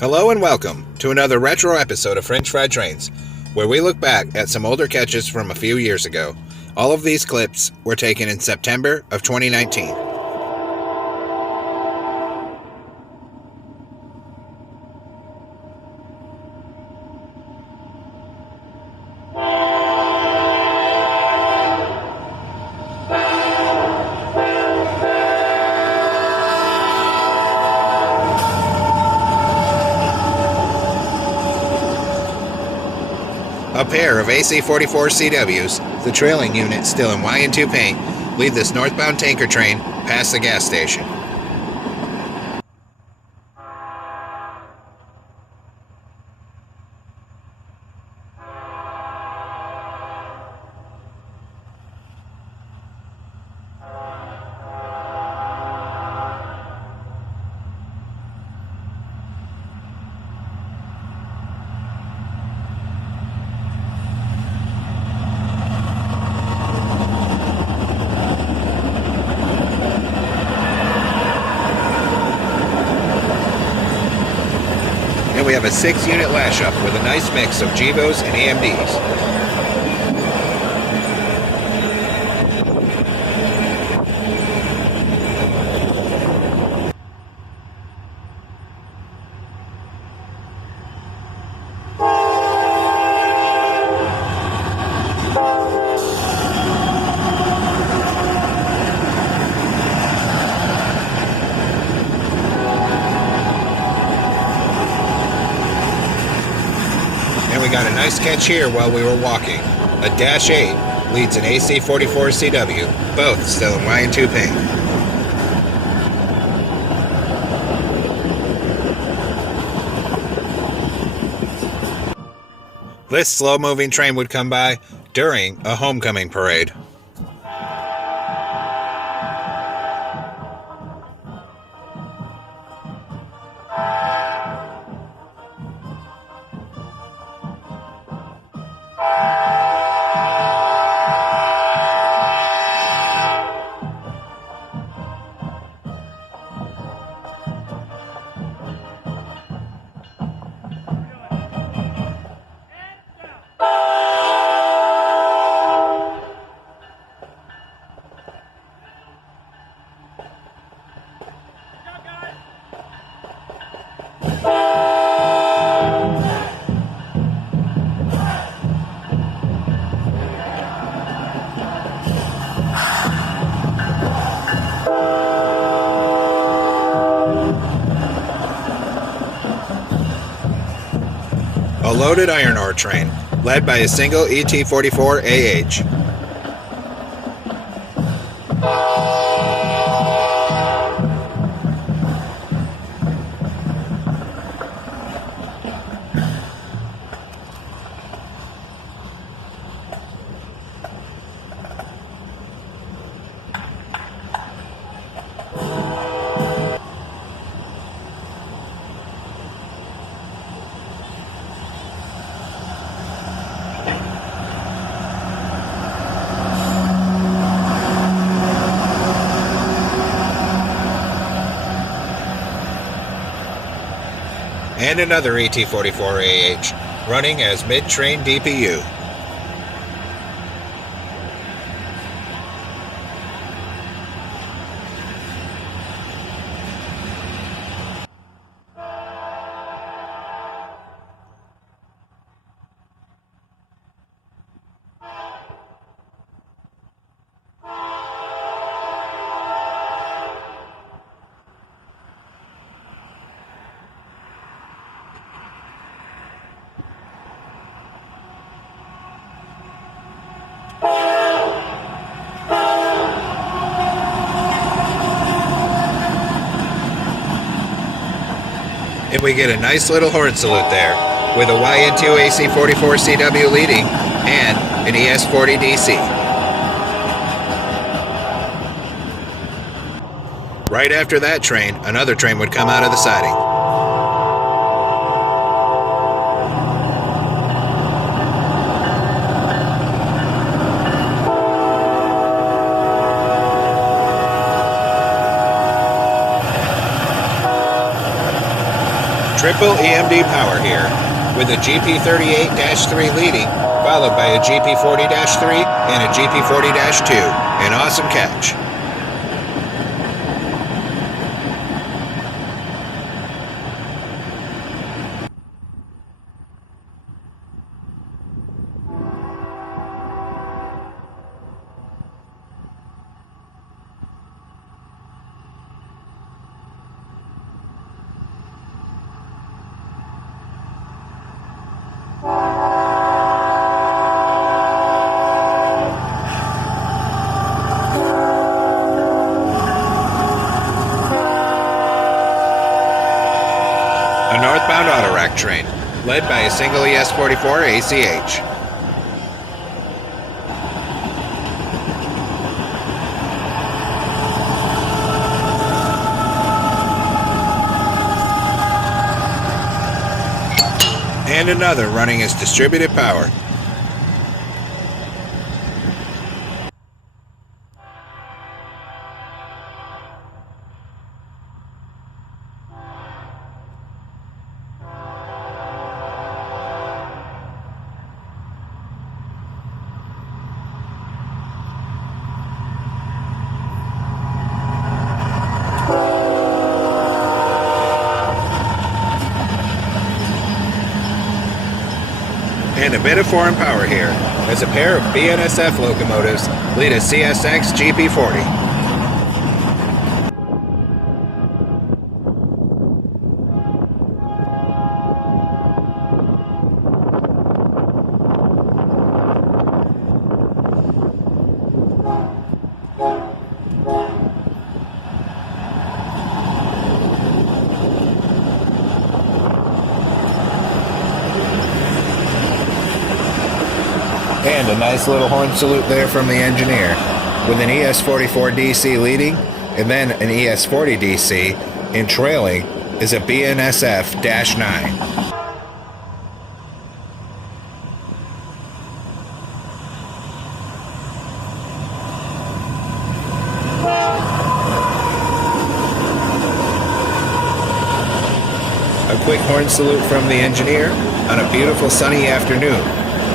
Hello and welcome to another retro episode of French Fried Trains, where we look back at some older catches from a few years ago. All of these clips were taken in September of 2019. A pair of AC-44 CWs, the trailing unit still in Y&2 paint, lead this northbound tanker train past the gas station. And we have a 6-unit lash-up with a nice mix of GEVOs and EMDs. And we got a nice catch here while we were walking. A Dash 8 leads an AC-44 CW, both still in Y&2 paint. This slow-moving train would come by during a homecoming parade. A loaded iron ore train, led by a single ET-44AH. And another ET-44AH, running as mid-train DPU. And we get a nice little horn salute there, with a YN2 AC-44 CW leading, and an ES-40 DC. Right after that train, another train would come out of the siding. Triple EMD power here, with a GP38-3 leading, followed by a GP40-3 and a GP40-2. An awesome catch. A northbound autorack train, led by a single ES44 ACH. And another running as distributed power. And a bit of foreign power here, as a pair of Bnsf locomotives lead a CSX GP40. And a nice little horn salute there from the engineer, with an ES44 DC leading, and then an ES40 DC, and trailing is a Bnsf-9. A quick horn salute from the engineer on a beautiful sunny afternoon,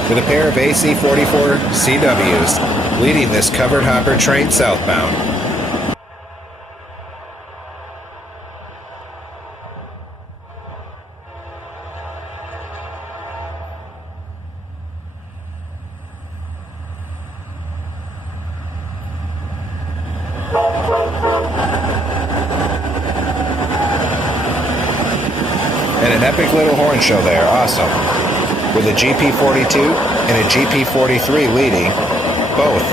with a pair of AC-44 CWs leading this covered hopper train southbound. And an epic little horn show there, awesome. With a GP42 and a GP43 leading, both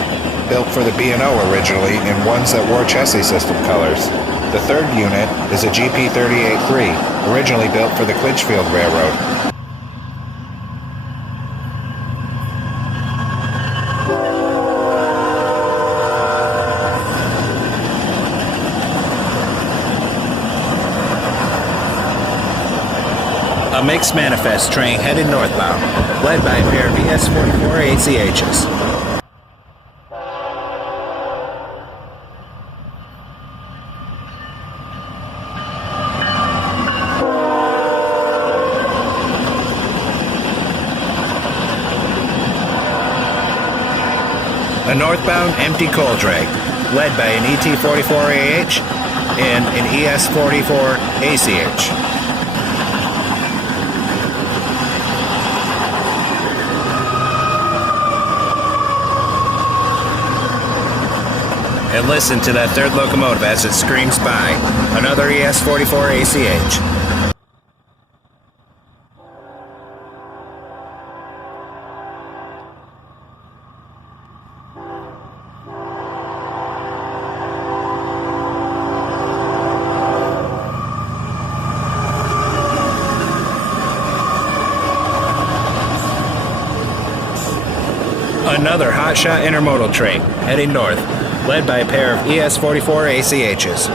built for the B&O originally and ones that wore chassis system colors. The third unit is a GP38-3, originally built for the Clinchfield Railroad. A mixed manifest train headed northbound, led by a pair of ES44 ACHs. A northbound empty coal drag, led by an ET44AH and an ES44 ACH. And listen to that third locomotive as it screams by. Another ES44 ACH. Another hotshot intermodal train heading north, led by a pair of ES44 ACHs.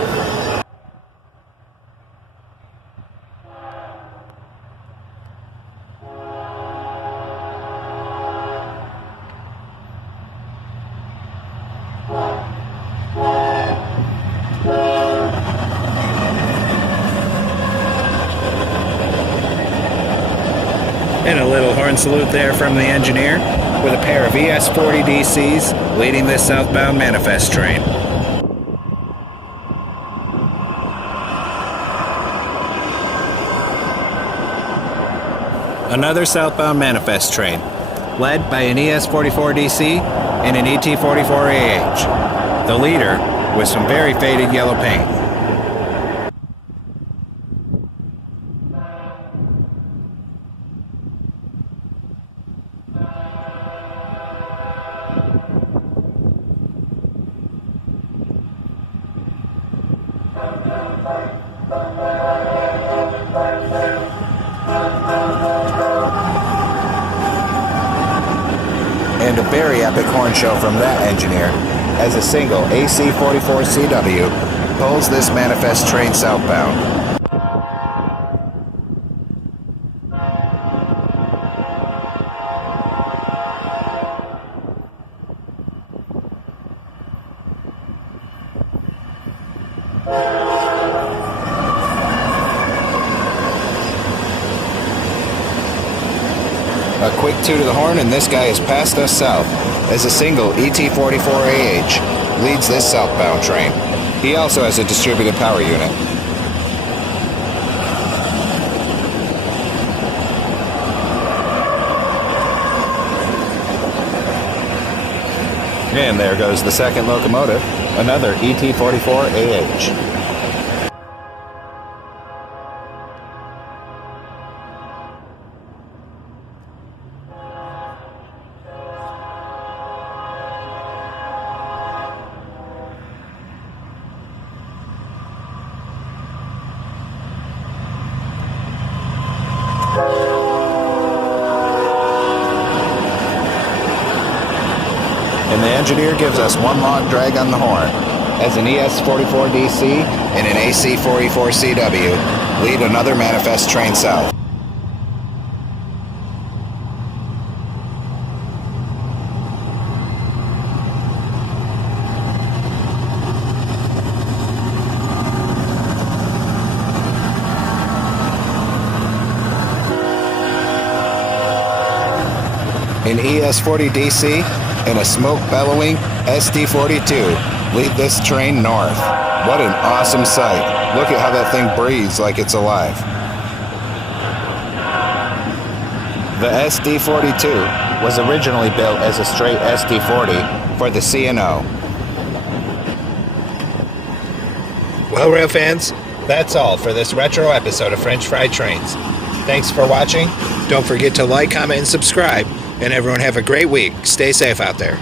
And a little horn salute there from the engineer, with a pair of ES40 DCs leading this southbound manifest train. Another southbound manifest train, led by an ES44 DC and an ET44AH. The leader with some very faded yellow paint. And a very epic horn show from that engineer as a single AC44CW pulls this manifest train southbound. A quick toot of the horn and this guy has passed us south as a single ET44AH leads this southbound train. He also has a distributed power unit. And there goes the second locomotive, another ET44AH. And the engineer gives us one long drag on the horn as an ES44 DC and an AC44 CW lead another manifest train south. An ES40 DC and a smoke-bellowing SD42 lead this train north. What an awesome sight. Look at how that thing breathes like it's alive. The SD42 was originally built as a straight SD40 for the C&O. Well, rail fans, that's all for this retro episode of French Fried Trains. Thanks for watching. Don't forget to like, comment, and subscribe. And everyone have a great week. Stay safe out there.